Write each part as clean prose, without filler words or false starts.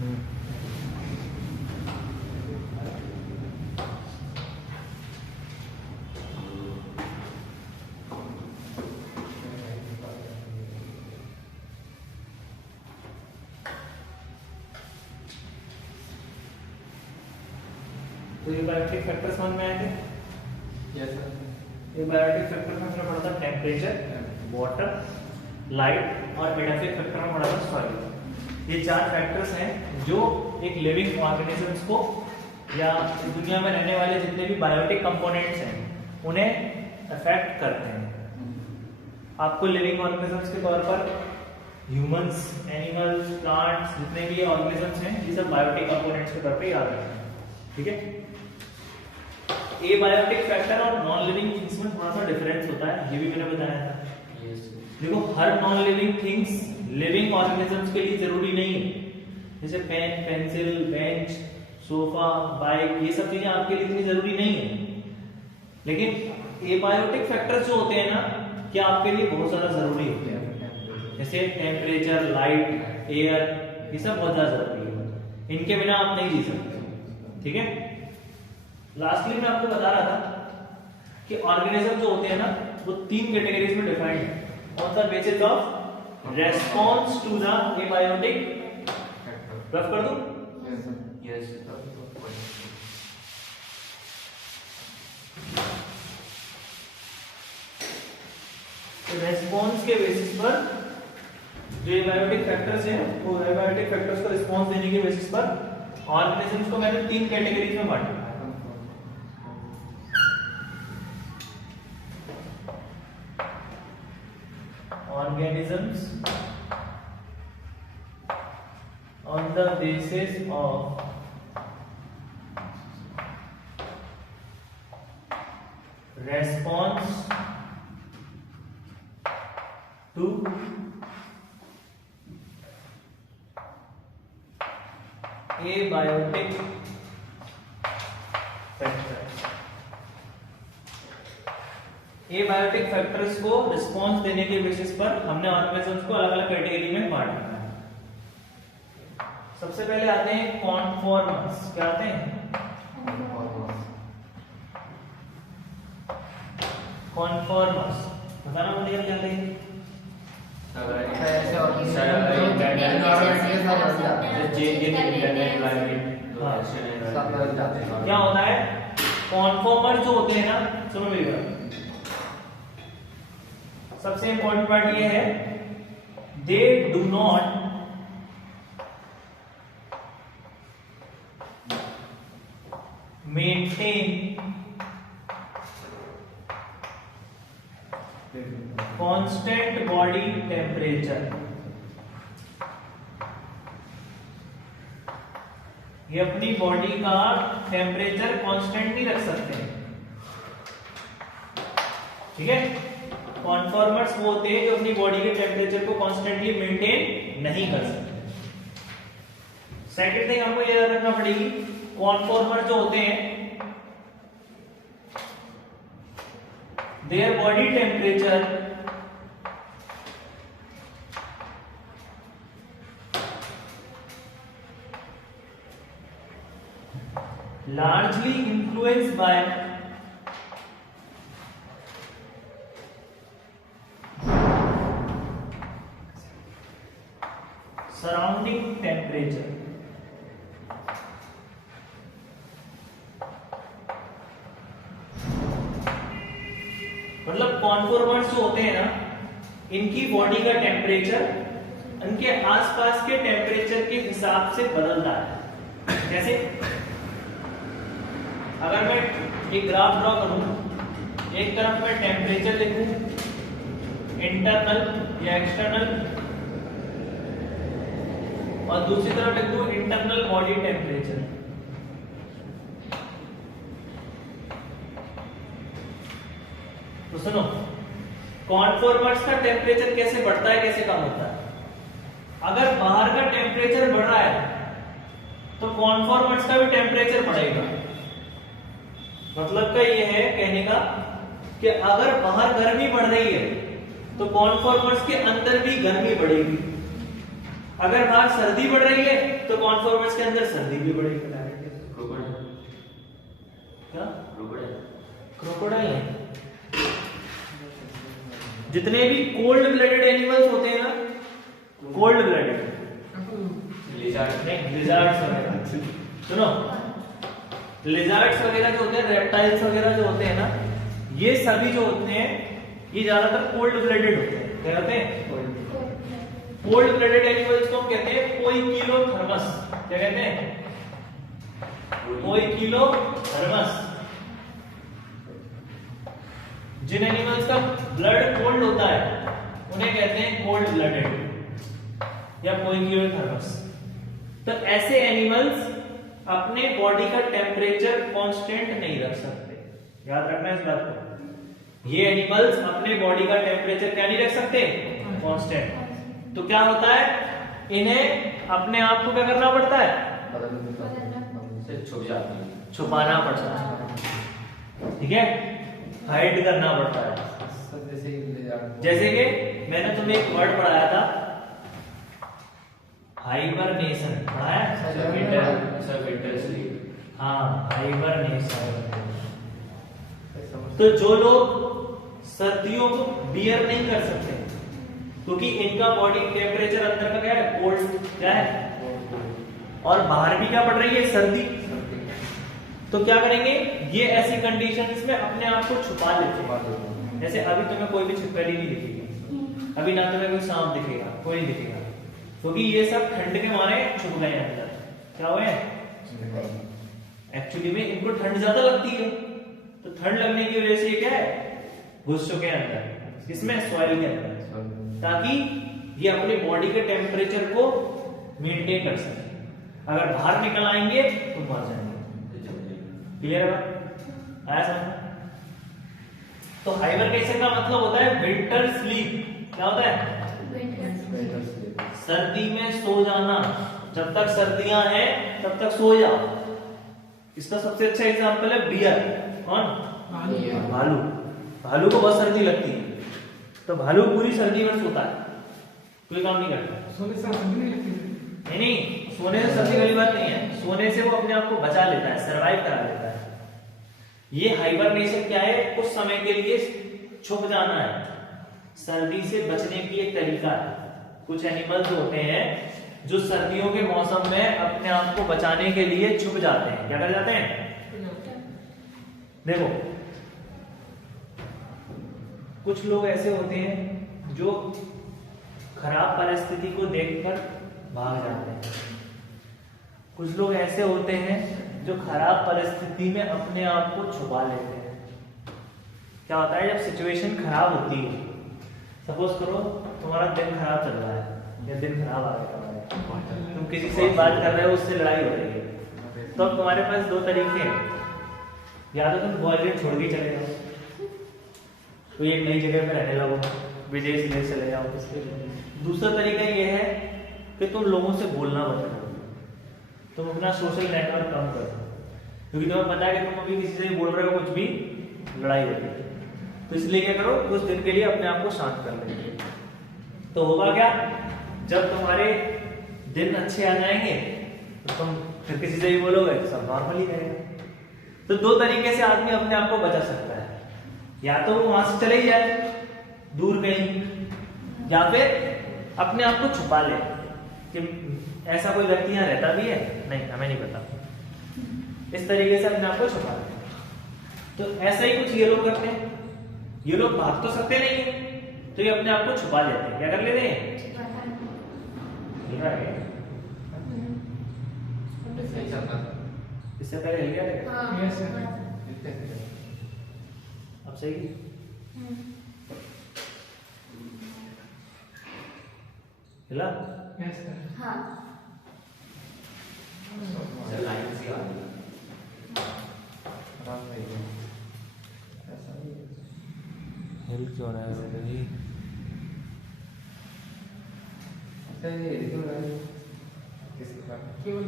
तो ये biotic factor समझ में आए थे? Yes sir. ये बायोटिक फैक्टर में हमने पढ़ा था टेम्परेचर, वाटर, लाइट और एडाप्टिव फैक्टर में पढ़ा था सॉइल। ये चार फैक्टर्स हैं जो एक लिविंग ऑर्गेनिजम्स को या दुनिया में रहने वाले जितने भी बायोटिक कंपोनेंट्स हैं उन्हें अफेक्ट करते हैं। आपको लिविंग ऑर्गेनिजम्स के तौर पर ह्यूमंस, एनिमल्स, प्लांट्स, जितने भी ऑर्गेनिजम्स हैं ये सब बायोटिक कंपोनेंट्स के तौर पे याद रखना है, ठीक है? ए बायोटिक फैक्टर और नॉन लिविंग थिंग्स में थोड़ा सा डिफरेंस होता है, ये भी मैंने बताया था। देखो हर non living things living organisms के लिए जरूरी नहीं है। जैसे pen, pencil, bench, sofa, bike, ये सब चीजें आपके लिए इतनी जरूरी नहीं है। लेकिन एबायोटिक फैक्टर्स जो होते हैं ना, क्या आपके लिए बहुत ज्यादा जरूरी होते हैं। जैसे टेम्परेचर, लाइट, एयर, ये सब बहुत ज्यादा जरूरी है। इनके बिना आप नहीं जी सकते, ठीक है? लास्टली मैं आपको बता रहा था कि ऑर्गेनिज्म जो होते हैं ना वो तीन कैटेगरीज में डिफाइंड है। On the basis of response to the abiotic rough कर दूं? यस रेस्पॉन्स के बेसिस पर जो एबायोटिक फैक्टर्स हैं वो एबायोटिक फैक्टर्स को रिस्पॉन्स देने के बेसिस पर ऑर्गेनिजम्स को मैंने तीन कैटेगरीज में बांटा। Organisms on the basis of response to abiotic factors। Abiotic factors को रिस्पॉन्स देने के बेसिस पर हमने ऑर्गेनिजम्स को अलग अलग कैटेगरी में बांट दिया है। सबसे पहले आते हैं कॉन्फॉर्मर्स। क्या आते हैं? कॉन्फॉर्मर्स बताना मुझे क्या थे? क्या होता है? कॉन्फॉर्मर जो होते हैं ना, सुनो मेरी बात, सबसे इंपॉर्टेंट पार्ट ये है, they do not maintain constant body temperature. ये अपनी बॉडी का टेम्परेचर कांस्टेंट नहीं रख सकते, ठीक है? कॉन्फॉर्मर्स वो होते हैं जो अपनी बॉडी के टेम्परेचर को कांस्टेंटली मेंटेन नहीं कर सकते। सेकंड थिंग हमको ये याद रखना पड़ेगी, कॉन्फॉर्मर जो होते हैं their body temperature largely influenced by surrounding temperature। मतलब कॉन्फॉर्मर्स जो होते हैं ना, इनकी बॉडी का टेम्परेचर उनके आसपास के टेम्परेचर के हिसाब से बदलता है। जैसे अगर मैं एक ग्राफ ड्रॉ करूं, एक तरफ मैं टेम्परेचर लिखूं इंटरनल या एक्सटर्नल, और दूसरी तरफ लिख दूं इंटरनल बॉडी टेम्परेचर। तो सुनो, कॉन्फॉर्मर्स का टेम्परेचर कैसे बढ़ता है, कैसे कम होता है? अगर बाहर का टेम्परेचर बढ़ रहा है तो कॉन्फॉर्मर्स का भी टेम्परेचर बढ़ेगा। मतलब का ये है कहने का कि अगर बाहर गर्मी बढ़ रही है तो कॉन्फॉर्मर्स के अंदर भी गर्मी बढ़ेगी। अगर बाहर सर्दी बढ़ रही है तो कॉन्फॉर्मेंस के अंदर सर्दी भी बढ़ेगी। क्या क्रोकोडाइल है। जितने भी कोल्ड ब्लडेड एनिमल्स होते हैं ना, कोल्ड ब्लडेड, लिजार्ड्स वगैरह, सुनो, लिजार्ड्स वगैरह जो होते हैं, रेप्टाइल्स वगैरह जो होते हैं ना, ये सभी जो होते हैं ये ज्यादातर कोल्ड ब्लडेड होते हैं। क्या होते हैं? कोल्ड ब्लडेड एनिमल्स को हम कहते हैं पोइकिलोथर्मस। क्या कहते हैं? पोइकिलोथर्मस। जिन एनिमल्स का ब्लड कोल्ड होता है उन्हें कहते हैं कोल्ड ब्लडेड या पोइकिलोथर्मस। तो ऐसे एनिमल्स अपने बॉडी का टेम्परेचर कांस्टेंट नहीं रख सकते। याद रखना इस बात को। ये एनिमल्स अपने बॉडी का टेम्परेचर क्या नहीं रख सकते? कांस्टेंट। तो क्या होता है, इन्हें अपने आप को क्या करना पड़ता है? छुपाना पड़ता है। ठीक है, हाइड करना पड़ता है। जैसे कि मैंने तुम्हें एक वर्ड पढ़ाया था, हाइबरनेशन। पढ़ाया? हाँ, हाइबरनेशन। तो जो लोग सर्दियों को बियर नहीं कर सकते क्योंकि इनका बॉडी टेम्परेचर अंदर का क्या है? कोल्ड। क्या है? और बाहर भी क्या पड़ रही है? सर्दी। तो क्या करेंगे? ये ऐसी कंडीशंस में अपने आप को छुपा लेते हैं। जैसे अभी तुम्हें कोई भी छिपकली नहीं दिखेगी, अभी ना तुम्हें कोई सांप दिखेगा, कोई नहीं दिखेगा, क्योंकि ये सब ठंड के मारे छुप गए हैं अंदर। क्या हुए? एक्चुअली में इनको ठंड ज्यादा लगती है, तो ठंड लगने की वजह से ये क्या है? घुस चुके हैं अंदर। इसमें सॉइल के अंदर, ताकि ये अपने बॉडी के टेम्परेचर को मेंटेन कर सके। अगर बाहर निकल आएंगे तो मर जाएंगे। क्लियर है? आया समझ? तो हाइबरनेशन का मतलब होता है विंटर स्लीप। क्या होता है? सर्दी में सो जाना। जब तक सर्दियां हैं तब तक सो जाओ। इसका सबसे अच्छा एग्जांपल है बियर। कौन? भालू। भालू को बहुत सर्दी लगती है, तो भालू पूरी सर्दी में सोता है, कोई काम नहीं करता। सोने से सर्दी नहीं लगती? नहीं, सोने से सर्दी वाली बात नहीं है। सोने से वो अपने आप को बचा लेता है, सरवाइव करा लेता है। ये हाइबरनेशन क्या है? कुछ समय के लिए छुप जाना है, सर्दी से बचने की एक तरीका है। कुछ एनिमल्स होते हैं जो सर्दियों के मौसम में अपने आप को बचाने के लिए छुप जाते हैं। क्या कर जाते हैं? देखो, कुछ लोग ऐसे होते हैं जो खराब परिस्थिति को देखकर भाग जाते हैं। कुछ लोग ऐसे होते हैं जो खराब परिस्थिति में अपने आप को छुपा लेते हैं। क्या होता है, जब सिचुएशन खराब होती है, सपोज करो तुम्हारा दिन खराब चल रहा है या दिन खराब आ गया, तुम किसी से ही बात कर रहे हो, उससे लड़ाई हो रही है, तो अब तुम्हारे पास दो तरीके हैं। या तो तुम ग्वालियर छोड़ के चले जाओ, तो एक नई जगह पे रहने लगो, विदेश में चले जाओ। दूसरा तरीका ये है कि तुम लोगों से बोलना बंद करो, तुम अपना सोशल नेटवर्क कम करो, क्योंकि तुम्हें पता है कि तुम अभी किसी से बोल रहे हो, कुछ भी लड़ाई हो रही है। तो इसलिए क्या करो, कुछ दिन के लिए अपने आप को शांत कर लेंगे। तो होगा क्या, जब तुम्हारे दिन अच्छे आ जाएंगे तो तुम फिर किसी से भी बोलोगे तो सब नॉर्मल ही रहेगा। तो दो तरीके से आदमी अपने आप को बचा सकता है, या तो वो वहां से चले जाए दूर कहीं, या फिर अपने आप को छुपा ले कि ऐसा कोई व्यक्ति यहाँ रहता भी है, नहीं हमें नहीं पता। इस तरीके से अपने आप को छुपा ले। तो ऐसा ही कुछ ये लोग करते हैं। ये लोग भाग तो सकते नहीं है, तो ये अपने आप को छुपा लेते हैं। क्या कर लेते हैं? इससे पहले हिल गया था? Yes sir. अब सही? हिला? Yes sir. हाँ। हिल क्यों रहा है भाई? केवल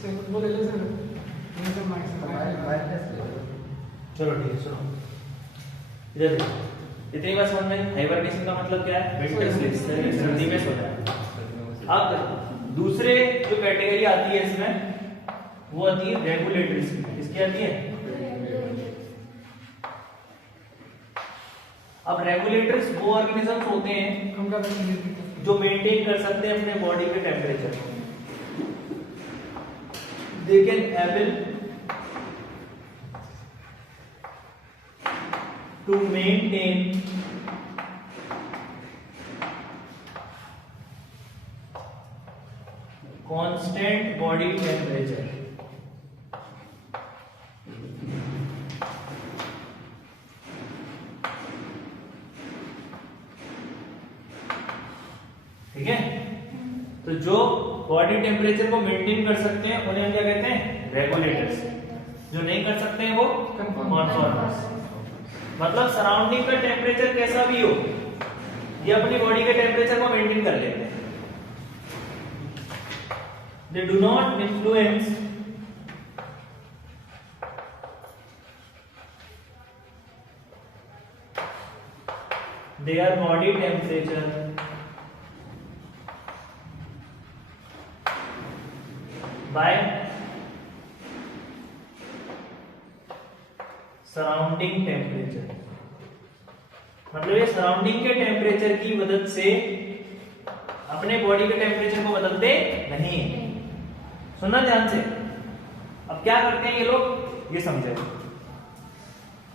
सर बोले ले सर, ये सब माइक से चलो ठीक है, सुनो इधर देखो। इतनी बात समझ में? हाइबरनेशन का मतलब क्या है? विंटर स्लीप, सर्दी में सो जाना। अब दूसरे जो कैटेगरी आती है इसमें, वो आती है रेगुलेटर्स की। किसकी आती है? अब रेगुलेटर्स वो ऑर्गेनिजम्स होते हैं कम का भी जो मेंटेन कर सकते हैं अपने बॉडी के टेम्परेचर को। They can able to maintain constant body temperature. ठीक है, तो जो बॉडी टेम्परेचर को मेंटेन कर सकते हैं उन्हें हम क्या कहते हैं? रेगुलेटर्स। जो नहीं कर सकते हैं वो कन्फर्मर्स। मतलब सराउंडिंग का टेम्परेचर कैसा भी हो, ये अपनी बॉडी के टेम्परेचर को मेंटेन कर लेते हैं। They do not influence their body temperature by surrounding temperature. मतलब ये सराउंडिंग के टेम्परेचर की मदद से अपने बॉडी के टेम्परेचर को बदलते नहीं। सुनना ध्यान से। अब क्या करते हैं ये लोग, ये समझे।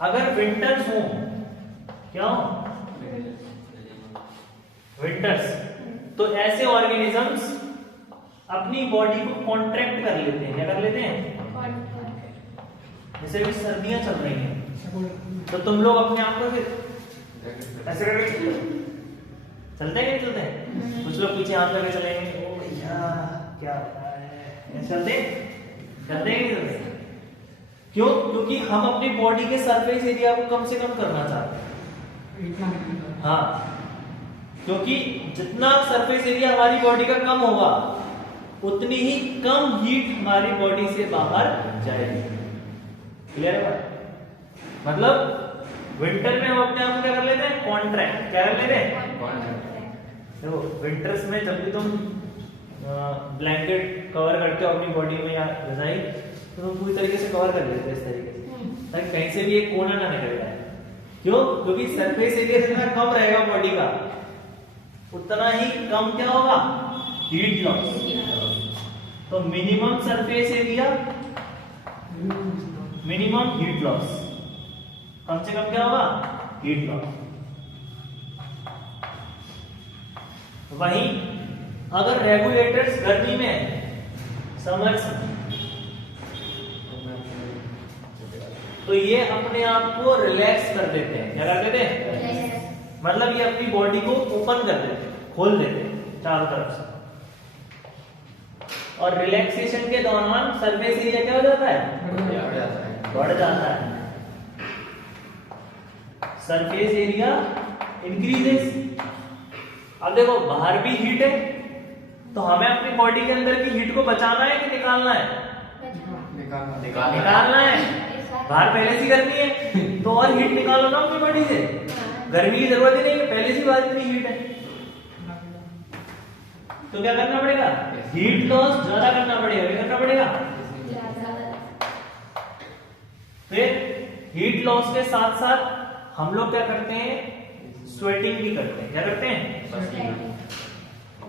अगर विंटर्स हो, क्या हो? विंटर्स, तो ऐसे ऑर्गेनिजम्स अपनी बॉडी को कॉन्ट्रैक्ट कर लेते हैं। क्या कर लेते हैं? जैसे भी सर्दियां चल रही हैं तो तुम लोग अपने आप को ऐसे करके चलते हैं, चलते हैं। कुछ लोग पीछे हाथ करके चलेंगे, ओ भैया क्या है, चलते चलते ही नहीं चलते। क्यों? क्योंकि हम अपनी बॉडी के सरफेस एरिया को कम से कम करना चाहते हैं। हाँ, क्योंकि जितना सरफेस एरिया हमारी बॉडी का कम होगा उतनी ही कम हीट हमारी बॉडी से बाहर जाएगी। क्लियर है? मतलब विंटर में हम अपने आप को क्या कर लेते हैं? कॉन्ट्रैक्ट। क्या कर लेते हैं? देखो विंटर्स में जब भी तुम ब्लैंकेट कवर करते हो अपनी बॉडी में या रजाई, तो तुम पूरी तरीके से कवर कर लेते हो इस तरीके से, ताकि कहीं से भी एक कोना ना निकल जाए। क्यों? क्योंकि सरफेस एरिया जितना कम रहेगा बॉडी का उतना ही कम क्या होगा? Heat loss. तो minimum surface area, minimum heat loss. कम से कम क्या होगा? Heat loss. वहीं अगर रेगुलेटर्स गर्मी में, समर्स में, तो ये अपने आप को रिलैक्स कर देते हैं। क्या कर देते हैं? मतलब ये अपनी बॉडी को ओपन कर देते हैं, खोल देते हैं चारों तरफ से। और रिलैक्सेशन के दौरान सरफेस एरिया क्या हो जाता है? बढ़ जाता है। Surface area increases. अब देखो बाहर भी हीट है, तो हमें अपनी बॉडी के अंदर की हीट को बचाना है कि निकालना है? निकालना है। बाहर पहले से गर्मी है तो और हीट निकालो ना अपनी बॉडी से। गर्मी की जरूरत ही नहीं है, पहले से बाहर इतनी हीट है, तो क्या करना पड़ेगा? हीट लॉस ज्यादा करना पड़ेगा। क्या करना पड़ेगा? फिर हीट लॉस के साथ साथ हम लोग क्या करते हैं? स्वेटिंग भी करते हैं। क्या करते हैं?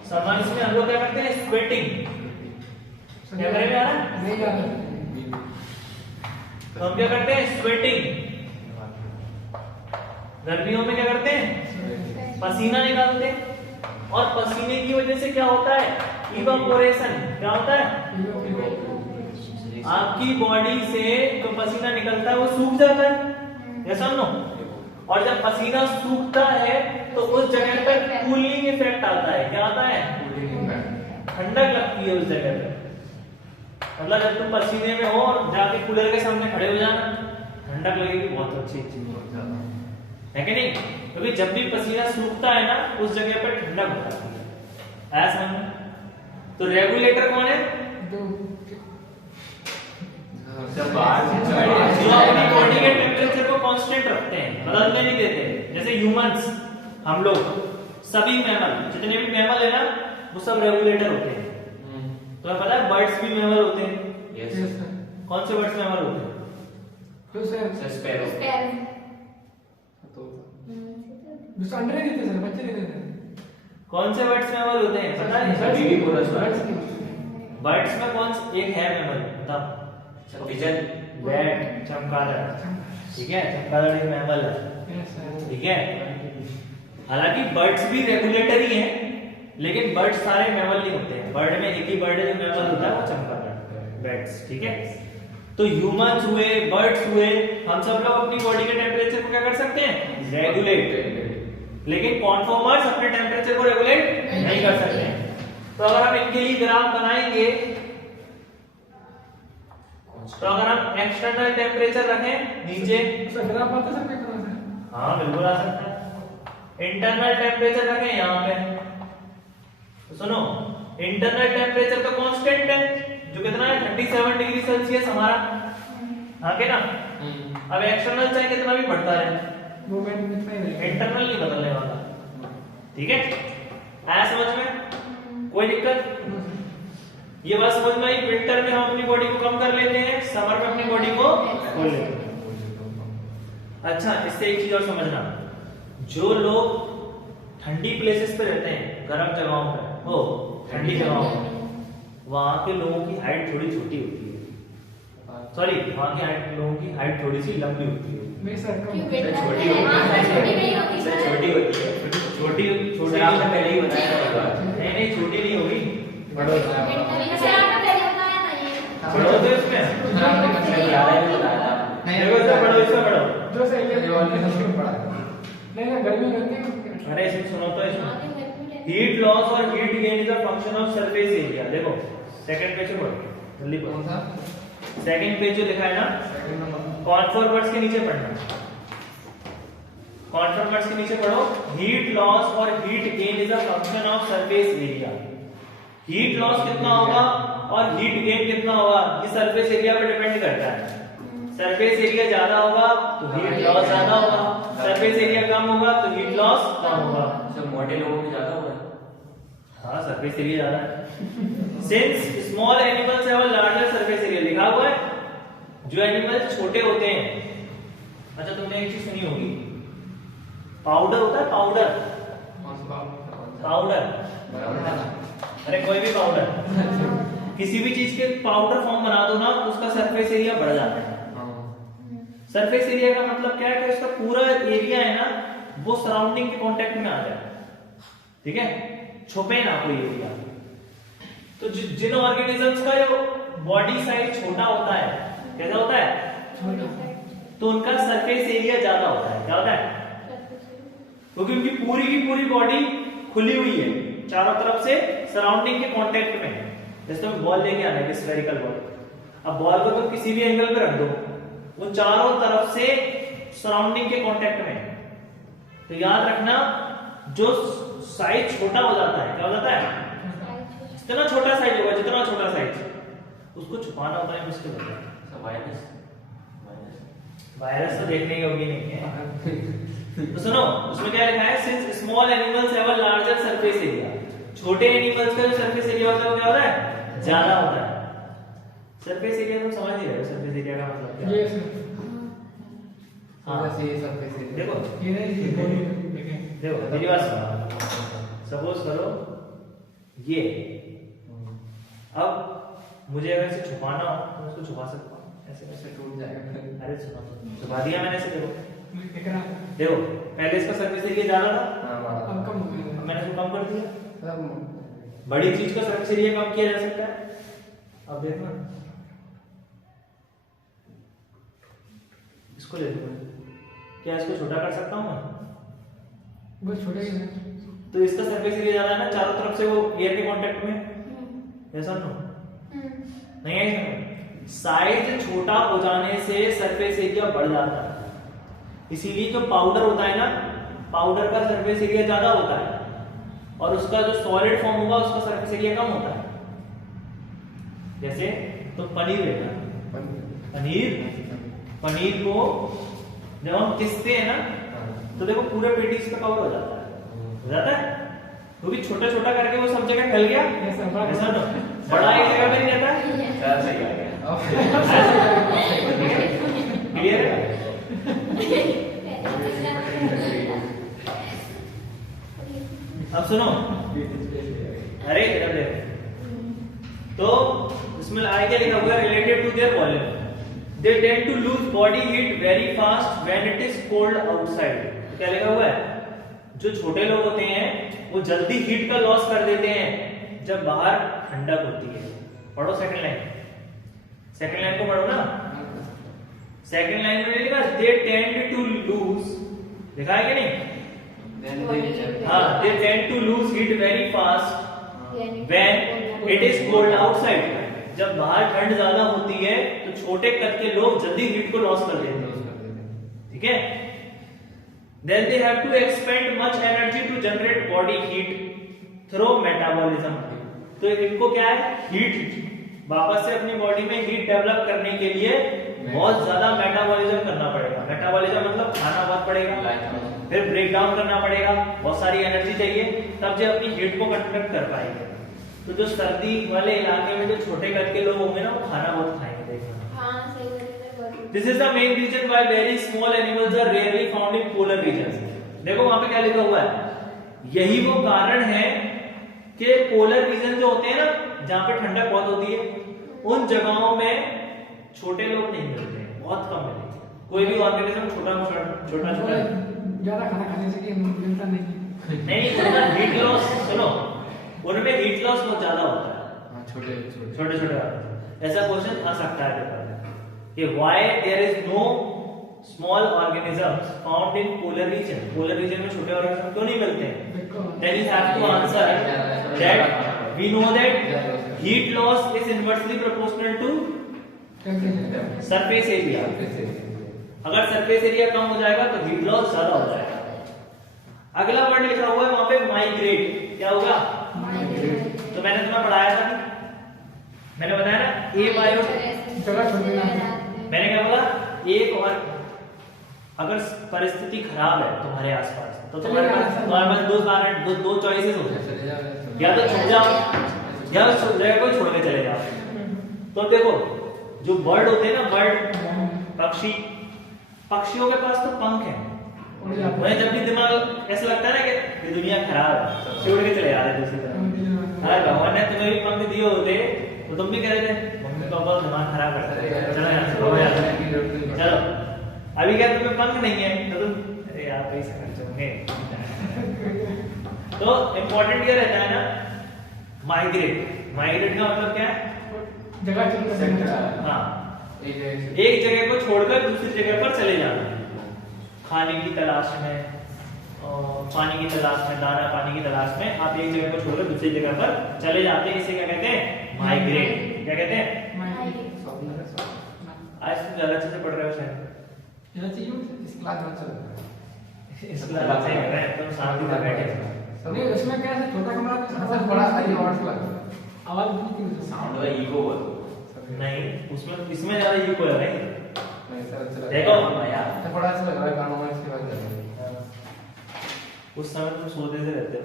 समर्स में हम लोग क्या करते हैं? स्वेटिंग। क्या करेंगे यार? तो हम क्या करते हैं? स्वेटिंग। गर्मियों में क्या करते हैं? पसीना निकालते हैं। और पसीने की वजह से क्या होता है? इवापोरेशन। क्या होता है? आपकी बॉडी से जो पसीना निकलता है वो सूख जाता है, ऐसा नो। और जब पसीना सूखता है तो उस जगह पर कूलिंग इफेक्ट आता है। क्या आता है? ठंडक लगती है उस जगह पर। मतलब जब तुम पसीने में हो और जाके कूलर के सामने खड़े हो जाना, ठंडक लगेगी, बहुत अच्छी चीज है कि नहीं? क्योंकि जब भी पसीना सूखता है ना उस जगह पर ठंडक हो जाती है। ऐसा समझ। तो रेगुलेटर कौन है? जो अपनी बॉडी के टेम्परेचर को कांस्टेंट रखते हैं, बदलने नहीं देते। जैसे ह्यूमंस, हम लोग सभी मैमल, जितने भी मैमल है ना वो सब रेगुलेटर होते हैं। तुम्हें पता है बर्ड्स भी मैमल होते हैं। Yes sir. कौन से बर्ड्स मैमल होते हैं? तो सर स्पैरो। जो अंडे नहीं देते सर, बच्चे नहीं देते। कौन से बर्ड्स मैमल होते हैं पता है? सर बीवी बोनस बर्ड्स की। बर्ड्स में कौन एक है मैमल बताओ? Sir pigeon. बैट, चमगादड़। ठीक है, चमगादड़ एक मैमल है। Yes sir. ठीक है, हालांकि बर्ड्स भी रेगुलेटरी हैं, लेकिन बर्ड्स सारे मैमल नहीं होते हैं। बर्ड में एक ही बर्ड है जो मैमल होता है, वो चमगादड़, बैट्स। ठीक है, तो ह्यूमंस हुए, बर्ड्स हुए, हम सब लोग अपनी बॉडी के टेम्परेचर को क्या कर सकते हैं? रेगुलेट। लेकिन कॉन्फॉर्मर्स अपने टेम्परेचर को रेगुलेट नहीं कर सकते हैं। तो अगर हम इनके लिए ग्राफ बनाएंगे, तो अगर हम एक्सटर्नल टेम्परेचर रखें नीचे, सर ग्राफ आता सर क्या करना सर? हाँ बिल्कुल आ सकता है। इंटरनल टेम्परेचर रखें यहाँ पे, तो सुनो, इंटरनल टेम्परेचर तो कांस्टेंट है, जो कितना है 37 डिग्री सेल्सियस हमारा, हाँ के ना। अब एक्सटर्नल चाहे कितना भी बढ़ता है, मूवमेंट कितना ही रहेगा। इंटरनल नहीं बदलने वाला। ठीक है, आया समझ में? कोई दिक्कत? ये बात समझ में आई? विंटर में हम अपनी बॉडी को कम कर लेते हैं, समर में अपनी बॉडी को खोल लेते हैं। अच्छा, इससे एक चीज और समझना, जो लोग ठंडी प्लेसेस पे रहते हैं, गर्म जगहों पे, वो ठंडी जगहों पे, वहां के लोगों की हाइट थोड़ी छोटी होती है। सॉरी, वहां की लोगों की हाइट थोड़ी सी लंबी होती है। नहीं सर कम। छोटी होती है। सर छोटी होती है। छोटी छोटी सर आपने पहले ही बताया था। नहीं नहीं, छोटी नहीं होगी, बड़ा होता है। बड़ा होता है इसमें। सर आपने कक्षा 11 में बताया था। देखो इसमें बड़ा, इसमें बड़ा। जो सर ये वाले सबसे बड़ा है। नहीं ना गर्मी लगती है। अरे इसमें सुनो तो, इसमें हीट लॉस और heat gain is a function of surface area. देखो सेकंड पेज पे पढ़ो, जल्दी पढ़ो। कौन सा? सेकंड पेज जो लिखा है ना, सेकंड नंबर। कॉन्फॉर्मर्स के नीचे पढ़ना। कॉन्फॉर्मर्स के नीचे पढ़ो, हीट लॉस और heat gain is a function of surface area. Heat loss कितना होगा और हीट गेन कितना होगा, ये सरफेस एरिया पर डिपेंड करता है। सरफेस एरिया ज्यादा होगा तो हीट लॉस ज्यादा होगा, सरफेस एरिया कम होगा तो हीट लॉस कम होगा। सर मोटे लोगों में ज्यादा होगा। हाँ, सरफेस एरिया ज्यादा है। Since small animals have a larger surface area, लिखा हुआ है जो एनिमल छोटे होते हैं। अच्छा, तुमने एक चीज सुनी होगी, पाउडर होता है, पाउडर। कौन सा? पाउडर, अरे कोई भी पाउडर, किसी भी चीज के पाउडर फॉर्म बना दो ना, उसका सरफेस एरिया बढ़ जाता है। सरफेस एरिया का मतलब क्या है कि उसका पूरा एरिया है ना, वो सराउंडिंग के कांटेक्ट में आ जाए। ठीक है, छुपे ना कोई एरिया। तो जिन ऑर्गेनिजम्स का जो बॉडी साइज छोटा होता है, कैसा होता है, तो उनका सरफेस एरिया ज्यादा होता है। क्या होता है? क्योंकि उनकी पूरी की पूरी बॉडी खुली हुई है चारों तरफ से, सराउंडिंग के कांटेक्ट में। जैसे तुम बॉल लेके आना है, स्फेरिकल बॉल, अब बॉल को तुम किसी भी एंगल पे रख दो, वो चारों तरफ से सराउंडिंग के कांटेक्ट में। तो याद रखना, जो साइज छोटा हो जाता है, क्या हो जाता है, जितना छोटा साइज होगा, जितना छोटा साइज, उसको छुपाना होता है, मुश्किल होता है। वायरस वायरस तो देखने योग्य नहीं है। तो सुनो, उसमें क्या लिखा है, since small animals have a larger surface area, छोटे एनिमल्स का जो सरफेस एरिया होता है वो क्या होता है, ज्यादा होता है। सरफेस एरिया तुम समझ ही रहे हो, सरफेस एरिया का मतलब क्या है? ये सर हाँ, ये सरफेस एरिया। देखो ये नहीं बॉडी देखें। देखो मेरी बात सुनो, सपोज करो ये, अब मुझे अगर इसे छुपाना हो तो मैं इसको छुपा सकता हूँ, ऐसे ऐसे टूट जाएगा। अरे सुनो, छुपा दिया मैंने इसे। इतना देखो पहले इसका सरफेस एरिया ज्यादा था, अब कम हो गया। अब मैंने इसको कम कर दिया। सर बड़ी चीज का सरफेस एरिया कम किया जा सकता है। अब देखना, इसको ले लो, क्या इसको छोटा कर सकता हूँ मैं? बस छोटे ही हैं। तो इसका सरफेस एरिया ज्यादा है ना, चारों तरफ से वो एयर के कांटेक्ट में। ऐसा नहीं है इसमें। साइज छोटा हो जाने से सरफेस एरिया बढ़ जाता है। इसीलिए जो पाउडर होता है ना, पाउडर का सरफेस एरिया ज्यादा होता है और उसका जो सॉलिड फॉर्म होगा उसका सरफेस एरिया कम होता है। जैसे तो पनीर लेना, पनीर को जब हम किसते हैं ना, तो देखो पूरे पेटी इस पे कवर हो जाता है क्योंकि छोटा छोटा करके वो सब जगह फैल गया। ऐसा तो बड़ा एक जगह पे नहीं रहता है। सही आ गया। क्लियर है? अब सुनो, अरे इधर देखो, तो इसमें आगे क्या लिखा हुआ है, related to their volume they tend to lose body heat very fast when it is cold outside. क्या लिखा हुआ है, जो छोटे लोग होते हैं वो जल्दी हीट का लॉस कर देते हैं जब बाहर ठंडक होती है। पढ़ो सेकंड लाइन को पढ़ो ना। सेकंड लाइन में लिखा दे टेंड टू लूज, लिखा है कि नहीं? हाँ, they tend to lose heat very fast when it is cold outside. जब बाहर ठंड ज्यादा होती है तो छोटे कद के लोग जल्दी हीट को लॉस कर देते हैं। ठीक है? Then they have to expend much energy to generate body heat through metabolism। तो इनको क्या है, हीट वापस से अपनी बॉडी में हीट डेवलप करने के लिए बहुत ज्यादा मेटाबॉलिज्म करना पड़ेगा। मेटाबॉलिज्म मतलब खाना बहुत पड़ेगा, फिर ब्रेक डाउन करना पड़ेगा, बहुत सारी एनर्जी चाहिए, तब जो अपनी हीट को कंडक्ट कर पाएंगे। तो जो सर्दी वाले इलाके में जो छोटे कद के लोग होंगे ना, वो खाना बहुत खाएंगे। This is the main reason why very small animals are rarely found in polar regions। देखो वहां पे क्या लिखा हुआ है, यही वो कारण है कि पोलर रीजन जो होते हैं ना, जहां पे ठंडक बहुत होती है, उन जगहों में छोटे लोग नहीं मिलते हैं, बहुत कम मिलते हैं। कोई भी ऑर्गेनिज्म छोटा ज्यादा खाना खाने से मिलता नहीं। उनका हीट लॉस, सुनो, उनमें हीट लॉस बहुत ज्यादा होता है। छोटे ऐसा क्वेश्चन आ सकता है पेपर में कि why there is no small organisms found in polar region। polar region में छोटे ऑर्गेनिज्म क्यों नहीं मिलते हैं? then you have to answer that we know that heat loss is inversely proportional to surface area। अगर surface area कम हो जाएगा तो हीट लॉस ज्यादा हो जाएगा। अगला वर्ड लिखा हुआ है वहां पे माइग्रेट। क्या होगा? तो मैंने तुम्हें पढ़ाया था, मैंने बताया ना, ए बायो, मैंने क्या बोला, एक और अगर परिस्थिति खराब है तुम्हारे आसपास तो तुम्हारे पास दो चॉइसेस होते हैं, या तो छुप जाओ या उस जगह को छोड़ के चले जाओ। तो देखो जो बर्ड होते हैं ना, बर्ड पक्षियों के पास तो पंख है, उन्हें जब भी दिमाग ऐसा लगता है ना कि दुनिया खराब है, छोड़ के चले जा रहे दूसरी तरफ। अरे भगवान ने तुम्हें भी पंख दिए होते तो तुम भी कह रहे थे मम्मी पापा दिमाग खराब करते थे, चलो यार चलो। अभी क्या तुम्हें पंख नहीं है तो तुम अरे यार पैसे खर्च होंगे। तो इम्पोर्टेंट ये रहता है ना, माइग्रेट का मतलब क्या है, जगह चेंज। हाँ, एक जगह को छोड़कर दूसरी जगह पर चले जाना, खाने की तलाश में, पानी की तलाश में, दाना पानी की तलाश में आप एक जगह को छोड़कर दूसरी जगह पर चले जाते हैं। इसे क्या कहते हैं? माइग्रेट। क्या कहते हैं? आज तुम ज्यादा अच्छे से पढ़ रहे हो शायद, इस क्लास में चल इस क्लास से कर रहे हैं, तुम शांति से बैठे हो। नहीं, उसमें क्या है, छोटा कमरा में बड़ा आवाज साउंड का ईगो नहीं, उसमें इसमें ज्यादा ईगो है भाई। देखो यार बड़ा अच्छा लग रहा है गानों में, इसके बाद उस समय तुम सोते से रहते हो,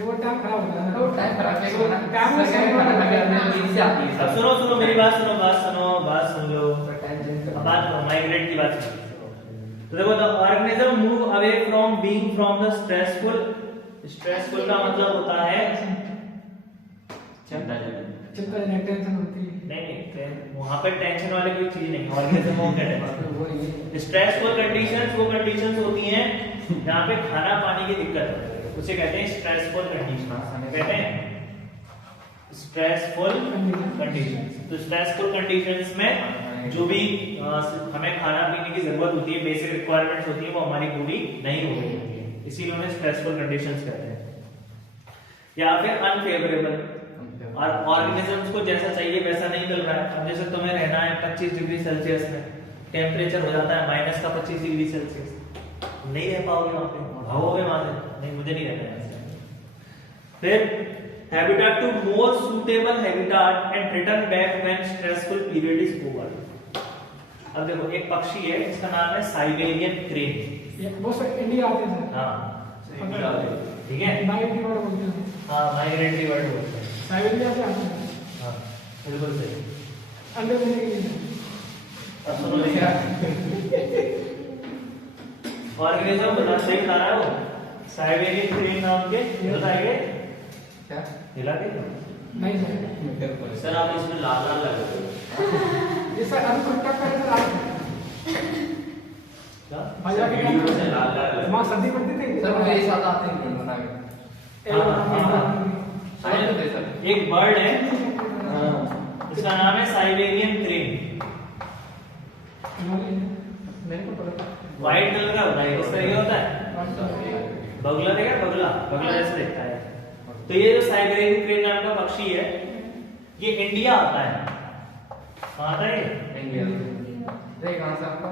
वो टाइम खराब होता है। तो टाइम खराब है, काम में समय खाना खा के आने में से आती है। अब सुनो मेरी बात सुन लो। बात माइग्रेट की बात सुनो। तो देखो, the organism move away from being from the stressful का मतलब होता है चिंता टेंशन होती है। नहीं, वहां पे टेंशन वाली कोई चीज नहीं, ऑर्गेनिज्म वो कहते हैं स्ट्रेसफुल कंडीशंस। वो कंडीशंस होती हैं जहां पे खाना पानी की दिक्कत होती है, उसे कहते हैं स्ट्रेसफुल कंडीशंस। कहते हैं स्ट्रेसफुल कंडीशंस। तो स्ट्रेसफुल कंडीशंस में जो भी हमें खाना पीने की जरूरत होती है, बेसिक रिक्वायरमेंट्स होती है, वो हमारी पूरी नहीं हो रही होती है, इसीलिए उन्हें स्ट्रेसफुल कंडीशंस कहते हैं। या फिर अनफेवरेबल, और ऑर्गेनिजम्स को जैसा चाहिए वैसा नहीं मिल रहा है। अब जैसे तुम्हें रहना है 25 डिग्री सेल्सियस में, टेम्परेचर हो जाता है माइनस का 25 डिग्री सेल्सियस, नहीं रह पाओगे वहां पे, भागोगे वहां से, नहीं मुझे नहीं रहना है। फिर habitat to more suitable habitat and return back when stressful period is over. अब देखो, एक पक्षी है जिसका नाम है साइबेरियन क्रेन। वो सब इंडिया आते हैं सर। हाँ इंडिया वाले। ठीक है, माइग्रेटरी वर्ड बोलते हैं। हाँ माइग्रेटरी वर्ड बोलते हैं। साइबेरिया से आते हैं। हाँ बिल्कुल सही। अंडे देने के लिए। अब सुनो लिखा ऑर्गेनिज्म बता सही बता रहा है वो, साइबेरियन क्रेन नाम के बताएंगे क्या? हिला के नहीं सर। सर आप इसमें लाल लाल लग रहे हो। ये सर अभी कॉन्टैक्ट करें सर आप। क्या भैया के वीडियो में लाल लाल लग वहाँ सर्दी पड़ती थी सर मेरे साथ आते हैं बना के। एक बर्ड है इसका नाम है साइबेरियन क्रेन। मेरे को पता था। व्हाइट कलर का होता है, किस तरह का होता है? बगुला देखा, बगुला बगुला जैसे दिखता है। तो ये जो साइबेरियन क्रेन नाम का पक्षी है ये इंडिया आता है। कहाँ आता है ये? इंडिया। कहाँ से आपका?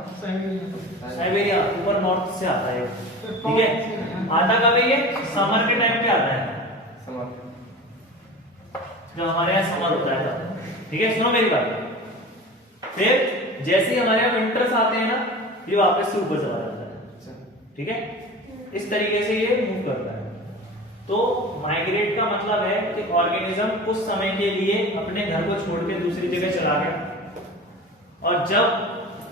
साइबेरिया, ऊपर नॉर्थ से आता है। ठीक है, आता कब है ये? समर के टाइम पे आता है, जब हमारे यहाँ समर होता है तब। ठीक है, सुनो मेरी बात। फिर जैसे ही हमारे यहाँ विंटर्स आते हैं ना, ये वापस से ऊपर चला जाता है। ठीक है, इस तरीके से ये मूव करता है। तो माइग्रेट का मतलब है कि ऑर्गेनिज्म कुछ समय के लिए अपने घर को छोड़ के दूसरी जगह चला गया, और जब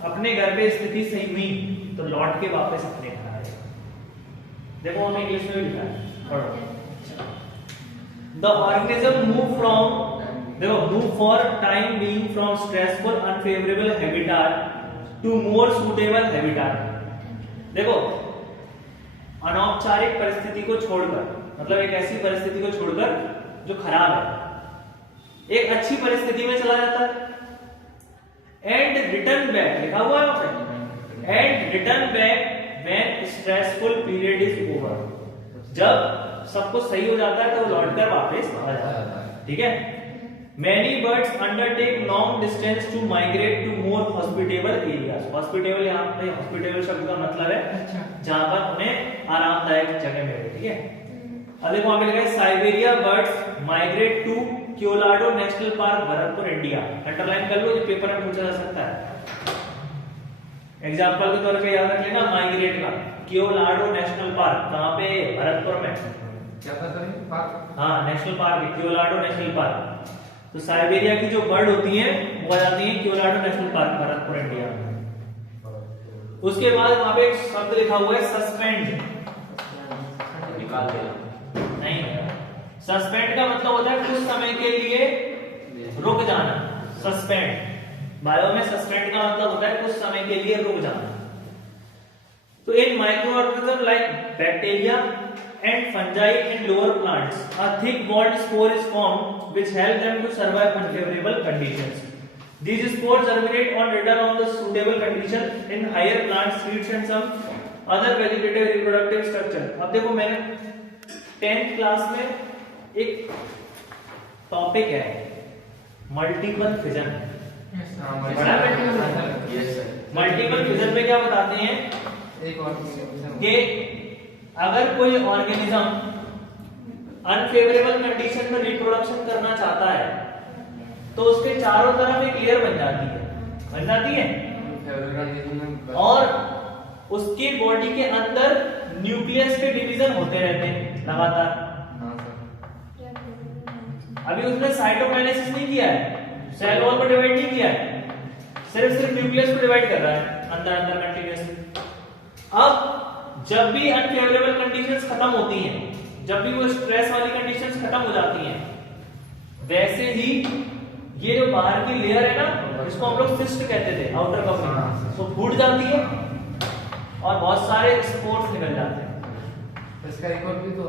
अपने घर पे स्थिति सही हुई तो लौट के वापस अपने घर आए। देखो हमने इंग्लिश में भी लिखा है, पढ़ो। द ऑर्गेनिज्म मूव फ्रॉम, देखो, move for time being from stressful unfavourable habitat to more suitable habitat. देखो, अनौपचारिक परिस्थिति को छोड़कर, मतलब एक ऐसी परिस्थिति को छोड़कर जो खराब है, एक अच्छी परिस्थिति में चला जाता है। एंड रिटर्न बैक, लिखा हुआ है वहां पे, and return back when stressful period is over. जब सब कुछ सही हो जाता है तो वो लौटकर वापस आ जाता है। ठीक है, Many birds undertake long distance to migrate to more hospitable areas. Hospitable यहाँ पे hospitable शब्द का मतलब है जहाँ पर उन्हें आरामदायक जगह मिले। ठीक है, अब देखो वहां पे लिखा है Siberia birds migrate to Keoladeo national park, Bharatpur, India. Underline कर लो, ये पेपर में पूछा जा सकता है। एग्जाम्पल के तौर पे याद रख लेना माइग्रेट का। क्योलाडो नेशनल पार्क कहाँ पे? भरतपुर में। क्या था सर? पार्क? हाँ, नेशनल पार्क है, क्योलाडो नेशनल पार्क। तो साइबेरिया की जो बर्ड होती हैं वो आ जाती है क्योलाडो नेशनल पार्क, भरतपुर, इंडिया। उसके बाद वहां पे एक शब्द लिखा हुआ है सस्पेंड। निकाल देना नहीं, सस्पेंड का मतलब होता है कुछ समय के लिए रुक जाना। सस्पेंड, बायो में सस्पेंड का मतलब होता है कुछ समय के लिए रुक जाना। तो इन micro organism like bacteria and fungi in lower plants, a thick walled spore is formed which help them to survive unfavorable conditions. These spores germinate on return of the suitable condition in higher plants, seeds and some other vegetative reproductive structure. अब देखो, मैंने 10th class में एक topic है multiple fission. Multiple fission में क्या बताते हैं एक और कि अगर कोई ऑर्गेनिज्म अनफेवरेबल कंडीशन में रिप्रोडक्शन करना चाहता है तो उसके चारों तरफ एक लेयर बन जाती है, और उसकी बॉडी के अंदर न्यूक्लियस के डिवीजन होते रहते हैं लगातार। अभी उसने साइटोकाइनेसिस नहीं किया है, सेल वॉल को डिवाइड नहीं किया है, सिर्फ न्यूक्लियस को डिवाइड कर रहा है अंदर कंटिन्यूअसली। अब जब भी अनफेवरेबल कंडीशंस खत्म होती हैं, जब भी वो स्ट्रेस वाली कंडीशंस खत्म हो जाती हैं, वैसे ही ये जो बाहर की लेयर है ना, इसको हम लोग सिस्ट कहते थे, आउटर कवरिंग, तो फूट जाती है और बहुत सारे स्पोर्स निकल जाते हैं। इसका एक और भी तो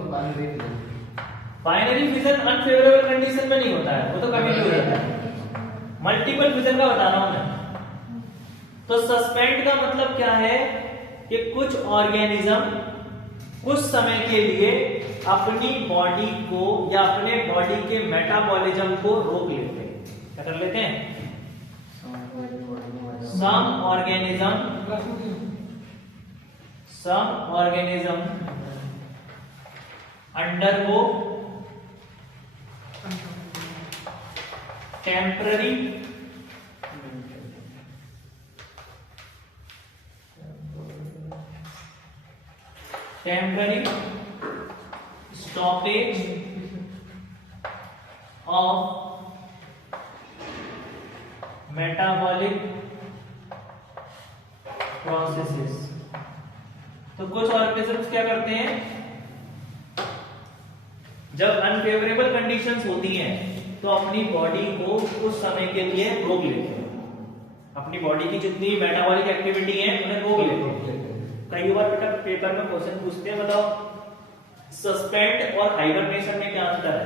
बाइनरी फिजन अनफेवरेबल कंडीशन में नहीं होता है, वो तो कभी नहीं हो जाता है। मल्टीपल फिजन का बता रहा हूं मैं। तो सस्पेंड का मतलब क्या है कि कुछ ऑर्गेनिज्म कुछ समय के लिए अपनी बॉडी को या अपने बॉडी के मेटाबॉलिज्म को रोक लेते हैं। क्या कर लेते हैं? Some organism undergo temporary temporary stoppage of metabolic processes. तो कुछ ऑर्गेनिजम्स क्या करते हैं, जब अनफेवरेबल कंडीशंस होती हैं तो अपनी बॉडी को कुछ समय के लिए रोक लेते हैं, अपनी बॉडी की जितनी मेटाबॉलिक एक्टिविटी है उन्हें रोक लेते हैं। कई बार बेटा पेपर में क्वेश्चन पूछते हैं, बताओ सस्पेंड और हाइबरनेशन में क्या अंतर है।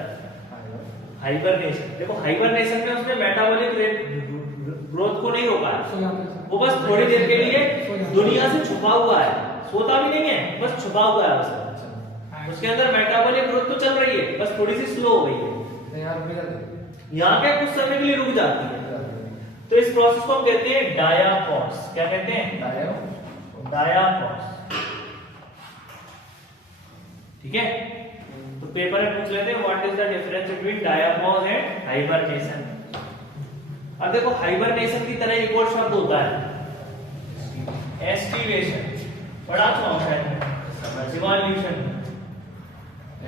हाइबरनेशन, देखो हाइबरनेशन में उसने मेटाबॉलिक ग्रोथ को नहीं रोका है, वो बस थोड़ी देर के लिए दुनिया से छुपा हुआ है, सोता भी नहीं है, बस छुपा हुआ है उसका। उसके अंदर मेटाबॉलिक ग्रोथ तो चल रही है, बस थोड़ी सी स्लो हो गई है, यहाँ पे कुछ समय के लिए रुक जाती है। तो इस प्रोसेस को हम कहते हैं डायापॉज। क्या कहते हैं? डायापॉज। ठीक है, तो पेपर में पूछ लेते हैं what is the difference between diapause and hibernation. अब देखो हाइबरनेशन की तरह एक और शब्द होता है एस्टिवेशन, पढ़ा तो हम शायद इवोल्यूशन,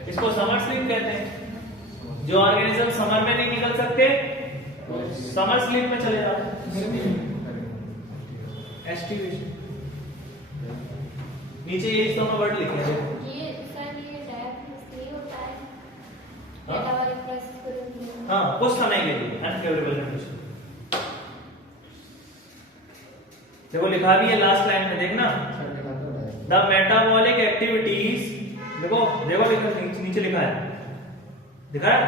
इसको समर स्लीप कहते हैं। जो ऑर्गेनिज्म समर में नहीं निकल सकते समर स्लीप में चले जाते हैं, एस्टिवेशन। नीचे ये दोनों वर्ड लिखे हैं, ये सर ये डायबिटीज नहीं होता है, मेटाबॉलिक प्रोसेस को रोकने में। हाँ कुछ समय के लिए अनफेवरेबल कंडीशन। देखो लिखा भी है लास्ट लाइन में, देखना द मेटाबॉलिक एक्टिविटीज, देखो देखो नीचे लिखा है, दिखा है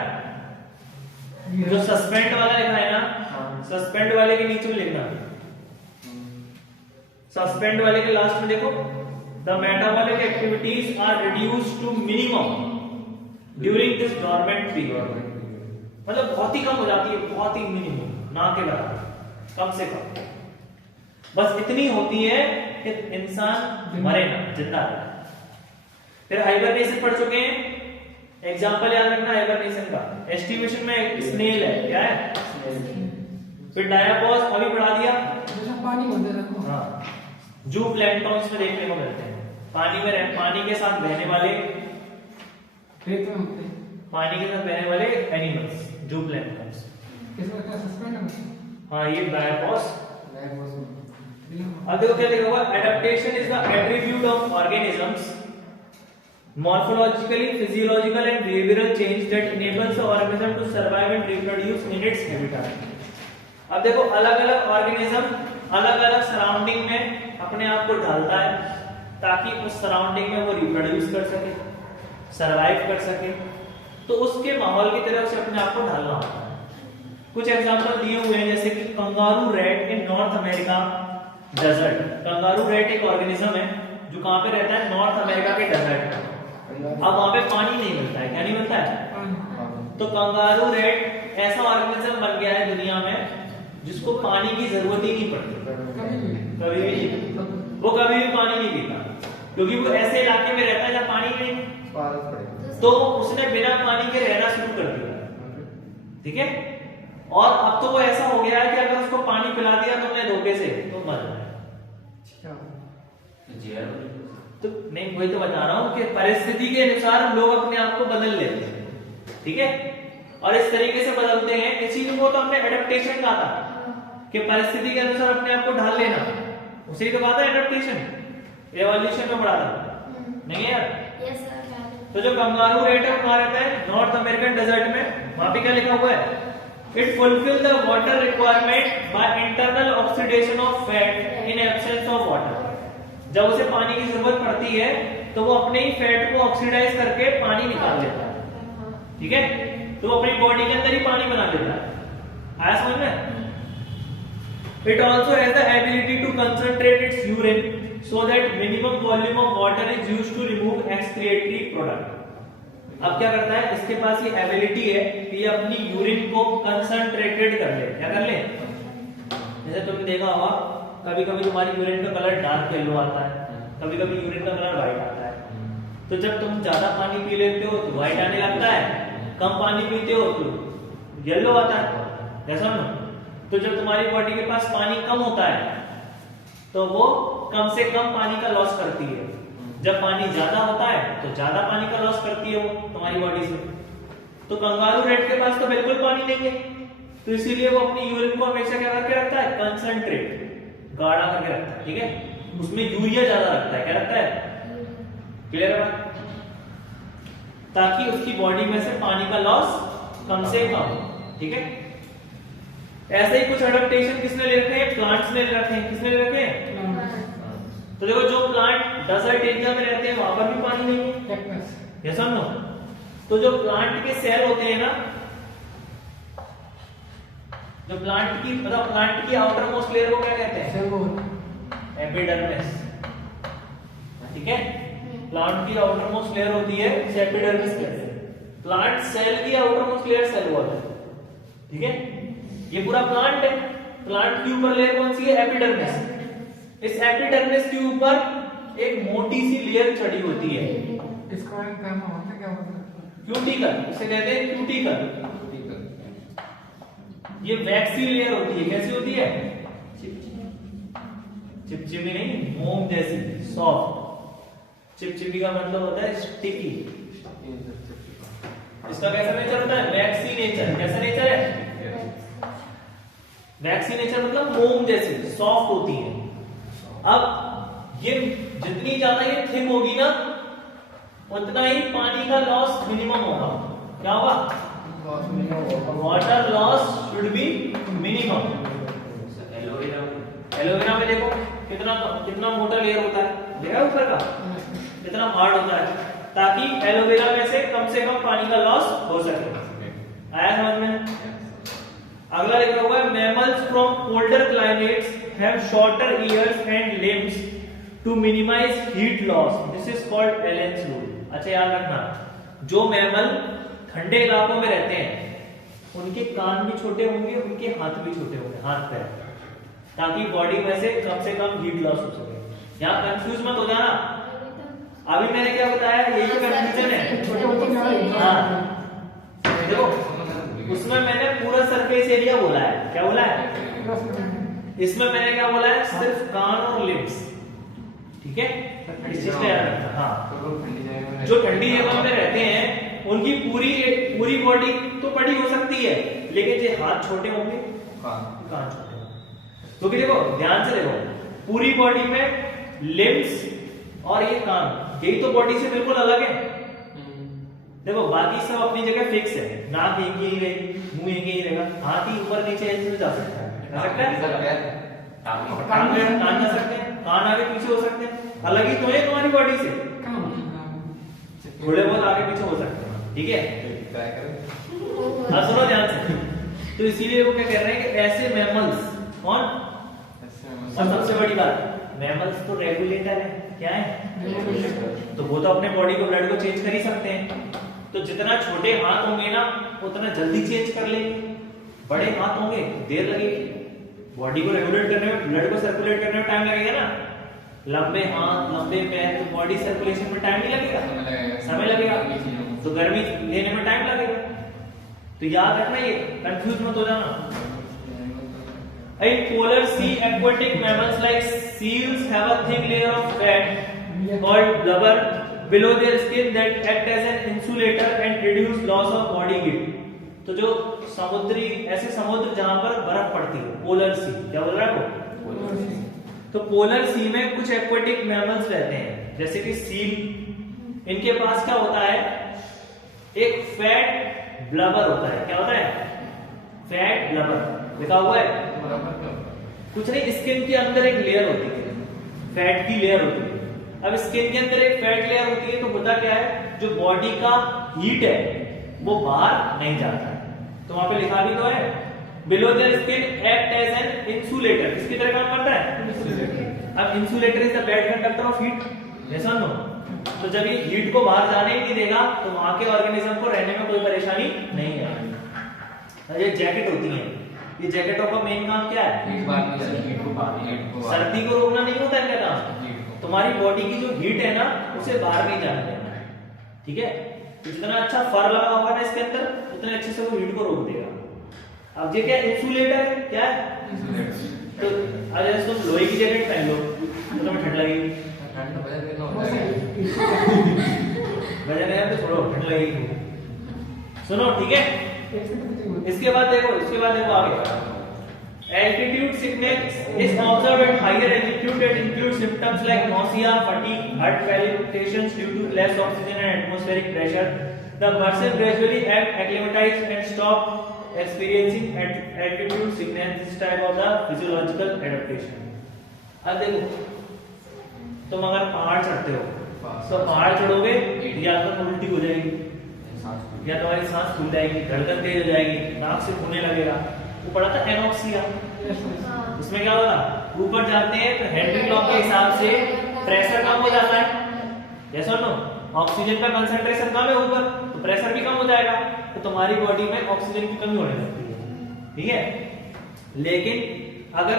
जो सस्पेंड वाला लिखा है ना, सस्पेंड वाले के नीचे में लिखना, सस्पेंड वाले के लास्ट में देखो the metabolic activities are reduced to minimum during this dormant period. मतलब बहुत ही कम हो जाती है, बहुत ही मिनिमम, ना के बराबर, कम से कम, बस इतनी होती है कि इंसान मरे ना, जिंदा रहे। फिर हाइबरनेशन पढ़ चुके हैं, एग्जांपल याद रखना हाइबरनेशन का। एस्टिवेशन में एक स्नेल है, क्या है? फिर डायापॉज अभी पढ़ा दिया, पानी में दे रखो। हाँ, जू प्लैंक्टन्स में देखने को मिलते हैं, पानी में पानी के साथ बहने वाले, खेत में होते हैं। पानी के साथ बहने वाले एनिमल्स, जू प्लैंक्टन्स। किसका क्या सस्पेंड है? हाँ ये डायापॉज। डायपॉज। अब देखो क्या लिखा हुआ, adaptation is the attribute of organisms morphologically, physiological and behavioral change that enables the organism to survive and reproduce in its habitat। अब देखो अलग अलग ऑर्गेनिज्म अलग अलग सराउंडिंग में अपने आप को ढालता है ताकि उस सराउंडिंग में वो रिप्रोड्यूस कर सके, सरवाइव कर सके, तो उसके माहौल की तरफ से अपने आप को ढालना होता है। कुछ एग्जांपल दिए हुए हैं, जैसे कि kangaroo rat in North America desert. Kangaroo rat एक ऑर्गेनिज्म है जो कहां पे रहता है? नॉर्थ अमेरिका के डेजर्ट में। अब वहां पे पानी नहीं मिलता है, क्या नहीं मिलता है? तो कंगारू रैट ऐसा ऑर्गेनिज्म बन गया है दुनिया में जिसको पानी की जरूरत ही नहीं पड़ती, कभी भी नहीं, वो कभी भी पानी नहीं पीता, क्योंकि वो ऐसे इलाके में रहता है जहाँ पानी नहीं, तो उसने बिना पानी के रहना शुरू कर दिया। ठीक है, और अब तो वो ऐसा हो गया है कि अगर उसको पानी पिला दिया तुमने धोखे से तो मर जाए। तो नहीं, वही तो बता रहा हूं कि परिस्थिति के अनुसार हम लोग अपने आप को बदल लेते हैं। ठीक है, और इस तरीके से बदलते हैं, इसी को तो हमने एडेप्टेशन कहा था कि परिस्थिति के अनुसार अपने आप को ढाल लेना, उसी को कहा था एडेप्टेशन। एवोल्यूशन में पढ़ा था नहीं यार? Yes sir. तो जो कंगारू रैट है वहां रहता है नॉर्थ अमेरिकन डेजर्ट में, वहां पे क्या लिखा हुआ है? It fulfil the water requirement by internal oxidation of fat in absence of water. जब उसे पानी की जरूरत पड़ती है तो वो अपने ही फैट को ऑक्सीडाइज करके पानी निकाल लेता है। ठीक है, तो वो अपनी बॉडी के अंदर ही पानी बना लेता है। आया समझ में? It also has the ability to concentrate its urine so that minimum volume of water is used to remove excretory product। अब क्या करता है, इसके पास ये एबिलिटी है कि ये अपनी यूरिन को कंसंट्रेटेड कर ले। क्या कर ले? जैसे तुमने देखा होगा कभी कभी तुम्हारी यूरिन का कलर डार्क येलो आता है, कभी कभी यूरिन का कलर व्हाइट आता है। तो जब तुम ज्यादा पानी पी लेते हो तो व्हाइट आने लगता है, कम पानी पीते हो तो येलो आता है, ऐसा ना? तो जब तुम्हारी बॉडी के पास पानी कम होता है तो वो कम से कम पानी का लॉस करती है, जब पानी ज्यादा होता है तो ज्यादा पानी का लॉस करती है वो तुम्हारी बॉडी से। तो कंगारू रेट के पास तो बिल्कुल पानी नहीं है, तो इसीलिए वो अपनी यूरिन को हमेशा क्या करके रखता है, कंसंट्रेट, गाढ़ा करके रखता है, ठीक है। उसमें यूरिया ज्यादा रखता है, क्या रखता है, क्लियर है बात, ताकि उसकी बॉडी में से पानी का लॉस कम से कम, ठीक है। ऐसे ही कुछ अडेप्टेशन किसने ले रखे हैं, प्लांट्स ने ले रखे हैं। किसने ले रखे हैं? तो देखो जो प्लांट डेजर्ट एरिया में रहते हैं वहां पर भी पानी नहीं है, यस और नो। तो जो प्लांट के सेल होते हैं ना, जो प्लांट की मतलब प्लांट की आउटर मोस्ट लेयर को क्या कहते हैं, एपिडर्मिस, ठीक है। प्लांट की आउटर मोस्ट लेयर होती है एपिडर्मिस कहते हैं। प्लांट सेल की outermost layer cell wall है, ठीक है। ये पूरा प्लांट है, प्लांट के ऊपर लेयर कौन सी है, एपिडर्मिस। इस एपिडर्मिस के ऊपर एक मोटी सी लेयर चढ़ी होती है, इसका काम होता है क्या होता है, क्यूटिकल, इसे कहते हैं क्यूटिकल। ये वैक्सी लेयर होती है, कैसी होती है, चिपचिपी नहीं, मोम जैसी, सॉफ्ट। चिपचिपी का मतलब होता है स्टिकी। इसका कैसा नेचर होता है, वैक्सी नेचर। कैसा नेचर है, वैक्सी नेचर मतलब मोम जैसी, सॉफ्ट होती है। अब ये जितनी ज्यादा ये थिक होगी ना, उतना ही पानी का लॉस मिनिमम होगा। क्या होगा, water loss should be minimum. Aloe vera में देखो कितना कितना मोटा लेयर होता है, देखा ऊपर का कितना हार्ड होता है, ताकि एलोवेरा में से कम पानी का लॉस हो सके। आया समझ में? अगला लिखा हुआ है, mammals from colder climates have shorter ears and limbs to minimise heat loss, this is called Allen's rule. अच्छा याद रखना, जो मैमल ठंडे इलाकों में रहते हैं उनके कान भी छोटे होंगे, उनके हाथ भी छोटे होंगे, हाथ पैर, ताकि बॉडी में से कम हीट लॉस हो सके। यहाँ कंफ्यूज मत हो जाना, अभी मैंने क्या बताया, यही तो कंफ्यूजन है। हाँ देखो, उसमें मैंने पूरा सरफेस एरिया बोला है, क्या बोला है, इसमें मैंने क्या बोला है, सिर्फ कान और लिप्स, ठीक है। इस चीज का याद रखना। हाँ, जो ठंडी जगह में रहते हैं उनकी पूरी बॉडी तो बड़ी हो सकती है, लेकिन जो हाथ छोटे होंगे, कान छोटे होंगे। क्योंकि देखो ध्यान से देखो, पूरी बॉडी में लिम्स और ये कान, यही तो बॉडी से बिल्कुल अलग है। देखो बाकी सब अपनी जगह फिक्स है, नाक एक ही रहेगी, मुंह एक ही रहेगा, हाथ ही ऊपर नीचे ऐसे जा सकता है, कान जा सकते हैं, कान आगे पीछे हो सकते हैं, अलग ही तो है तुम्हारी बॉडी से, थोड़े बहुत आगे पीछे हो सकते हैं, ठीक है। हाँ सुनो ध्यान से, तो इसीलिए वो क्या कह रहे हैं कि ऐसे मैमल्स, कौन, और सबसे बड़ी बात, मैमल्स तो रेगुलेटर है, क्या है, तो वो तो अपने बॉडी को, ब्लड को चेंज कर ही सकते हैं। तो जितना छोटे हाथ होंगे ना, उतना जल्दी चेंज कर लेंगे, बड़े हाथ होंगे देर लगेगी, बॉडी को रेगुलेट करने में, ब्लड को सर्कुलेट करने में टाइम लगेगा ना। लंबे हाथ लंबे पैर, तो बॉडी सर्कुलेशन में टाइम नहीं लगेगा, समय लगेगा, तो गर्मी लेने में टाइम लगेगा। तो याद रखना, ये कंफ्यूज मत हो जाना। In polar sea aquatic mammals like seals have a thin layer of fat called blubber below their skin that act as an insulator and reduce loss of body heat. तो जो समुद्री, ऐसे समुद्र जहां पर बर्फ पड़ती है, पोलर सी, क्या बोल रहा है वो, तो पोलर सी में कुछ एक्वाटिक मैमल्स रहते हैं, जैसे कि सील, इनके पास क्या होता है, एक फैट ब्लबर होता है। क्या होता है, फैट ब्लबर, लिखा हुआ है, कुछ नहीं, स्किन के अंदर एक लेयर होती है, फैट की लेयर होती है। अब स्किन के अंदर एक फैट लेयर होती है, तो होता क्या है, जो बॉडी का हीट है वो बाहर नहीं जाता है। तो वहां पे लिखा भी तो है, below their skin act as an insulator, किसकी तरह काम करता है। अब insulator is the bad conductor of heat, yes और नो। तो जब ये हीट को बाहर जाने ही नहीं देगा, तो वहां के ऑर्गेनिज्म को रहने में कोई परेशानी नहीं है। ये जैकेट होती है, ये जैकेटों का मेन काम क्या है, सर्दी को रोकना नहीं होता है, क्या काम, तुम्हारी बॉडी की जो हीट है ना, उसे बाहर नहीं जाने देना, ठीक है। तो जितना अच्छा फर लगा होगा ना इसके अंदर, उतने अच्छे से वो हीट को रोक देगा। अब ये क्या इंसुलेटर है, क्या है, तो अगर तुम लोहे की जैकेट पहन लो तो तुम्हें ठंड लगेगी, ठंड बजा देना हो बस जाएगा। वजन है तो छोड़ो, ठंड लगेगी। सुनो ठीक है, इसके बाद देखो आगे। Altitude sickness is observed at higher altitude that includes symptoms like nausea, fatigue, heart palpitations due to less oxygen and atmospheric pressure. The person gradually acclimatize and stop experiencing altitude sickness. This type of the physiological adaptation. अब देखो, तुम अगर पहाड़ चढ़ते हो तो पहाड़ चढ़ोगे या तो उल्टी हो जाएगी, या तुम्हारी सांस फूल जाएगी, धड़कन तेज हो जाएगी, नाक से खूने लगेगा। वो पढ़ा था एनोक्सिया, उसमें क्या होगा, ऊपर जाते हैं तो हेनरी लॉ के हिसाब से प्रेशर कम हो जाता है, यस और नो, ऑक्सीजन का कंसंट्रेशन कम है ऊपर तो प्रेशर भी कम हो जाएगा, तो तुम्हारी बॉडी में ऑक्सीजन की कमी होने लगती है, ठीक है। लेकिन अगर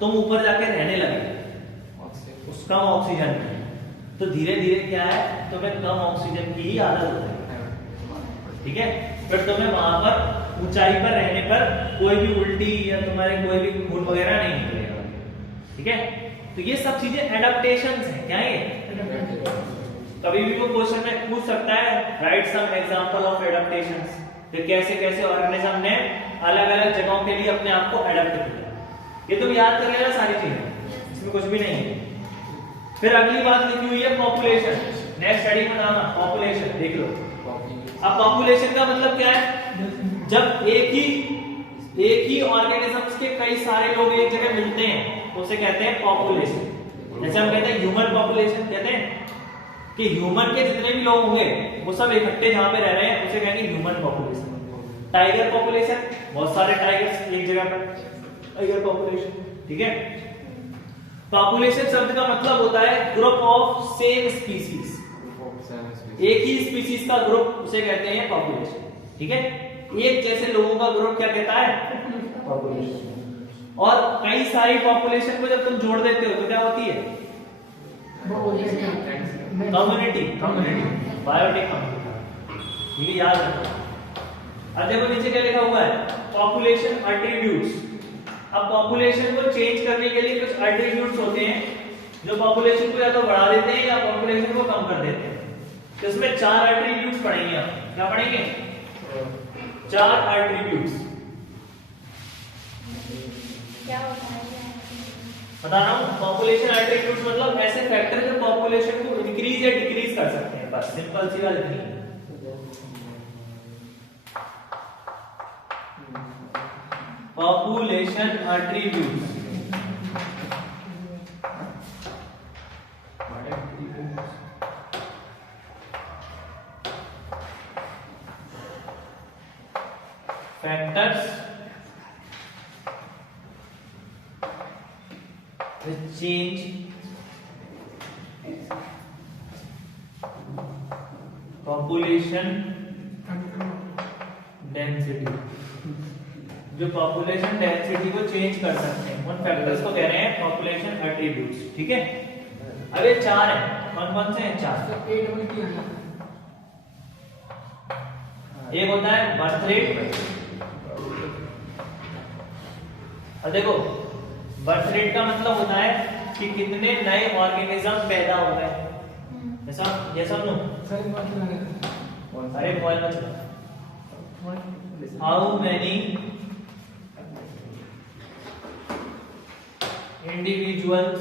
तुम ऊपर जाके रहने लगे उस कम ऑक्सीजन में, तो धीरे धीरे क्या है, तुम्हें कम ऑक्सीजन की ही आदत हो जाएगी, ठीक है। बट तुम्हें वहां पर ऊंचाई पर रहने पर कोई भी उल्टी या तुम्हारे कोई भी खून वगैरह नहीं निकलेगा, ठीक है। तो ये सब चीजें एडेप्टेशंस हैं, क्या है ये? कभी भी वो क्वेश्चन में पूछ सकता है, write some example of adaptations, तो कैसे कैसे ऑर्गेनिज्म ने अलग अलग जगहों के लिए अपने आप को एडेप्ट किया। ये तुम याद कर लेना सारी चीजें, इसमें कुछ भी नहीं है। फिर अगली बात लिखी हुई है पॉपुलेशन, नेक्स्ट स्टडी में नाम है पॉपुलेशन, देख लो। अब पॉपुलेशन का मतलब क्या है, जब एक ही ऑर्गेनिजम्स के कई सारे लोग एक जगह मिलते हैं तो उसे कहते हैं पॉपुलेशन। जैसे हम कहते हैं ह्यूमन पॉपुलेशन, कहते हैं कि ह्यूमन के जितने भी लोग होंगे वो सब इकट्ठे जहां पे रह रहे हैं उसे कहेंगे ह्यूमन पॉपुलेशन। टाइगर पॉपुलेशन, बहुत सारे टाइगर्स एक जगह पर, टाइगर पॉपुलेशन, ठीक है। पॉपुलेशन शब्द का मतलब होता है ग्रुप ऑफ सेम स्पीसीज, एक ही स्पीसीज का ग्रुप उसे कहते हैं पॉपुलेशन, ठीक है। एक जैसे लोगों का ग्रुप क्या कहता है, पॉपुलेशन। और कई सारी पॉपुलेशन को जब तुम जोड़ देते हो तो क्या होती है, कम्युनिटी, बायोटिक कम्युनिटी, ठीक है, याद रखो। अब देखो नीचे क्या लिखा हुआ है, पॉपुलेशन एट्रीब्यूट्स। अब पॉपुलेशन को चेंज करने के लिए कुछ एट्रीब्यूट्स होते हैं जो पॉपुलेशन को या तो बढ़ा देते हैं या पॉपुलेशन को कम कर देते हैं। तो इसमें 4 एट्रीब्यूट्स पढ़ेंगे हम, क्या पढ़ेंगे, 4 एट्रीब्यूट्स। क्या होता है बता रहा हूं, पॉपुलेशन एट्रीब्यूट्स मतलब ऐसे फैक्टर जो पॉपुलेशन को इंक्रीज या डिक्रीज कर सकते हैं, बस सिंपल सी बात है। Population attributes, factors which change population density, जो पॉपुलेशन डेंसिटी को चेंज कर सकते हैं उन फैक्टर्स को कह रहे हैं पॉपुलेशन एट्रीब्यूट्स, ठीक है। अब ये 4 हैं, कौन कौन से हैं 4? एक होता है बर्थ रेट। अब देखो बर्थ रेट का मतलब होता है कि कितने नए ऑर्गेनिज्म पैदा हो गए, जैसा नो, अरे मोबाइल में चला, how many individuals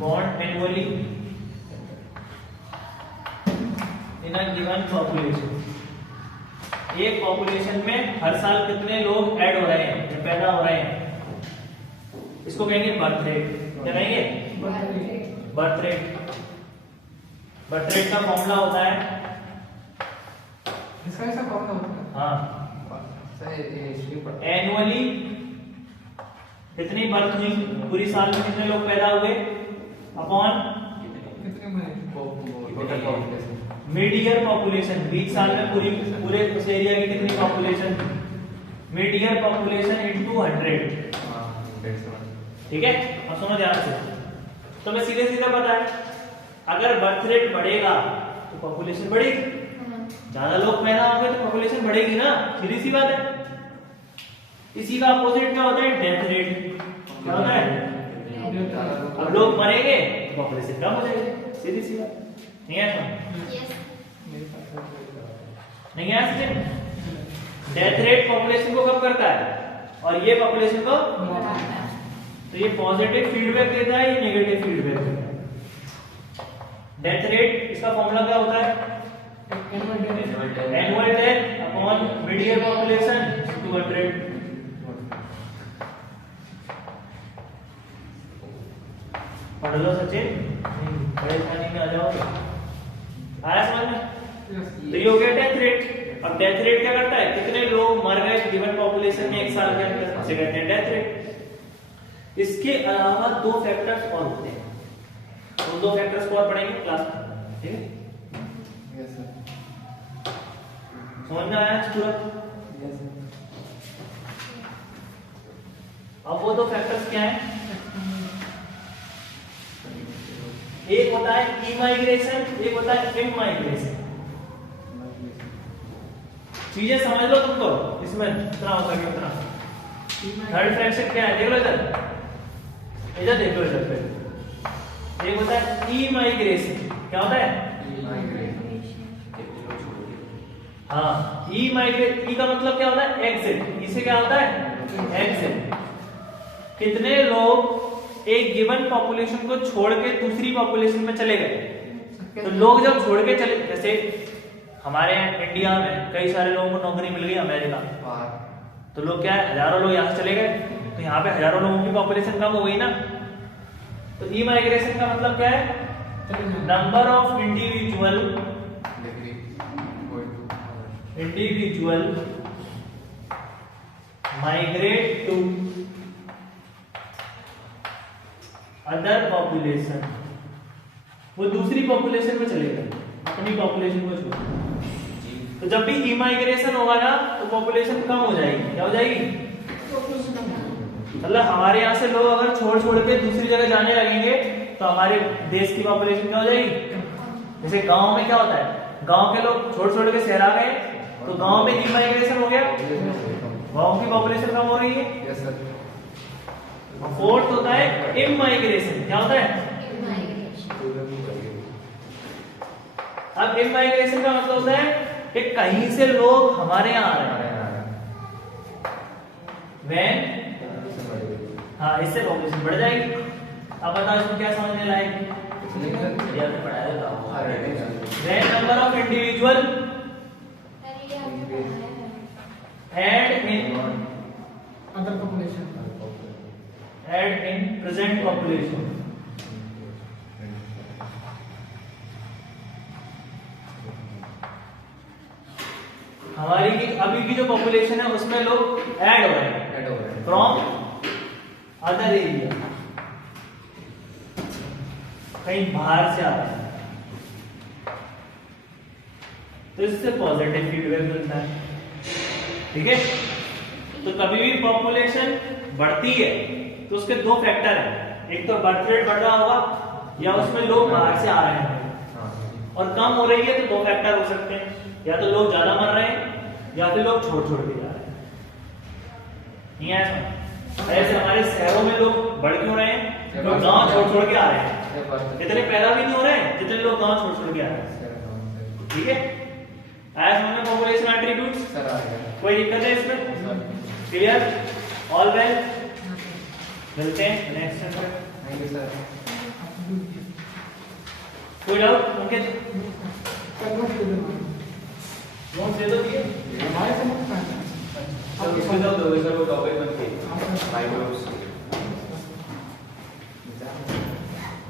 born annually in a given population। एक पॉपुलेशन में हर साल कितने लोग ऐड हो रहे हैं, पैदा हो रहे हैं, इसको कहेंगे बर्थ रेट। क्या कहेंगे, बर्थ रेट। बर्थ रेट का फॉर्मूला होता है, इसका ऐसा फॉर्मूला होता है, हाँ, एनुअली कितनी बर्थ हुई, पूरी साल में कितने लोग पैदा हुए, अपॉन मीडियर पॉपुलेशन, 20 साल में पूरे उस एरिया की कितनी पॉपुलेशन, मीडियर पॉपुलेशन इनटू 100, ठीक है। अब सुनो ध्यान से, तो मैं सीधे सीधे पता है, अगर बर्थ रेट बढ़ेगा तो पॉपुलेशन बढ़ेगी, ज्यादा लोग पैदा होंगे तो पॉपुलेशन बढ़ेगी ना, सीधी सी बात है। इसी का अपोजिट क्या होता है, डेथ रेट। क्या होता है, अब लोग मरेंगे तो पॉपुलेशन कम हो जाएगी, सीधी सी बात। नहीं है समझ? यस नहीं है समझ? डेथ रेट पॉपुलेशन को कम करता है और ये पॉपुलेशन को, तो ये पॉजिटिव फीडबैक देता है, ये नेगेटिव फीडबैक देता है। डेथ रेट इसका फॉर्मूला क्या होता है, annual death upon median population 200। पढ़ लो सचिन, बड़े पानी में आ जाओ। आया समझ में? तो ये हो गया डेथ रेट। अब डेथ रेट क्या करता है, कितने लोग मर गए गिवन पॉपुलेशन में एक साल के अंदर, उसे कहते हैं डेथ रेट। इसके अलावा दो फैक्टर्स और होते हैं, उन दो फैक्टर्स को और पढ़ेंगे क्लास में, ठीक है? समझ में आया पूरा? अब वो दो फैक्टर्स क्या हैं? एक होता है इमाइग्रेशन, एक होता है इमाइग्रेशन। चीजें समझ लो तुम तो, इसमें इतना हो सके उतना। थर्ड फ्रैक्शन क्या है, देख लो इधर, इधर देख लो इधर पे। एक होता है इमाइग्रेशन, क्या होता है? हाँ, ई माइग्रेट, ई का मतलब क्या होता है, एग्जिट। इसे क्या होता है, एग्जिट। कितने लोग एक गिवन पॉपुलेशन को छोड़ के दूसरी पॉपुलेशन में चले गए। तो लोग जब छोड़ के चले, जैसे हमारे इंडिया में कई सारे लोगों को नौकरी मिल गई अमेरिका, तो लोग क्या है, हजारों लोग यहाँ से चले गए, तो यहाँ पे हजारों लोगों की पॉपुलेशन कम हो गई ना। तो ई माइग्रेशन का मतलब क्या है, number of individual migrate to other population, वो दूसरी पॉपुलेशन में चले गए, अपनी पॉपुलेशन को छोड़। तो जब भी इमाइग्रेशन होगा ना तो पॉपुलेशन कम हो जाएगी। क्या हो जाएगी, मतलब हमारे यहाँ से लोग अगर छोड़ छोड़ के दूसरी जगह जाने लगेंगे तो हमारे देश की पॉपुलेशन क्या हो जाएगी। जैसे गांव में क्या होता है, गांव के लोग छोड़ छोड़ के शहर आ गए तो गांव में इमाइग्रेशन हो गया, गांव की पॉपुलेशन कम हो रही है। फोर्थ होता है इमाइग्रेशन, क्या होता है, अब इमाइग्रेशन का मतलब होता है कि कहीं से लोग हमारे यहाँ आ रहे हैं, वैन, हाँ, इससे पॉपुलेशन बढ़ जाएगी। अब बताओ इसमें क्या समझने लायक, when number of individual add in other population, add in present population. हमारी की अभी की जो पॉपुलेशन है उसमें लोग ऐड हो रहे हैं फ्रॉम अदर एरिया, कहीं बाहर से आ रहे हैं, तो इससे पॉजिटिव फीडबैक मिलता है। ठीक है, तो कभी भी पॉपुलेशन बढ़ती है तो उसके दो फैक्टर हैं, एक तो बर्थ रेट बढ़ रहा होगा या उसमें लोग बाहर से आ रहे हैं, और कम हो रही है तो दो फैक्टर हो सकते हैं, या तो लोग ज्यादा मर रहे हैं या फिर लोग छोड़ छोड़ के जा रहे हैं। नहीं है ऐसा? ऐसे हमारे शहरों में लोग बढ़ क्यों रहे हैं, लोग गांव छोड़ छोड़ के आ रहे हैं, इतने पैदा भी नहीं हो रहे हैं जितने लोग गांव छोड़ छोड़ के आ रहे हैं। ठीक है, आया समझ में पॉपुलेशन एट्रीब्यूट्स? कोई दिक्कत है इसमें? क्लियर, ऑल वेल, मिलते हैं next session. Thank you sir. कोई डाउट उनके नोट्स दे दो दिए हमारे से मुक्त है। इसमें तो दो सर वो टॉपिक बन के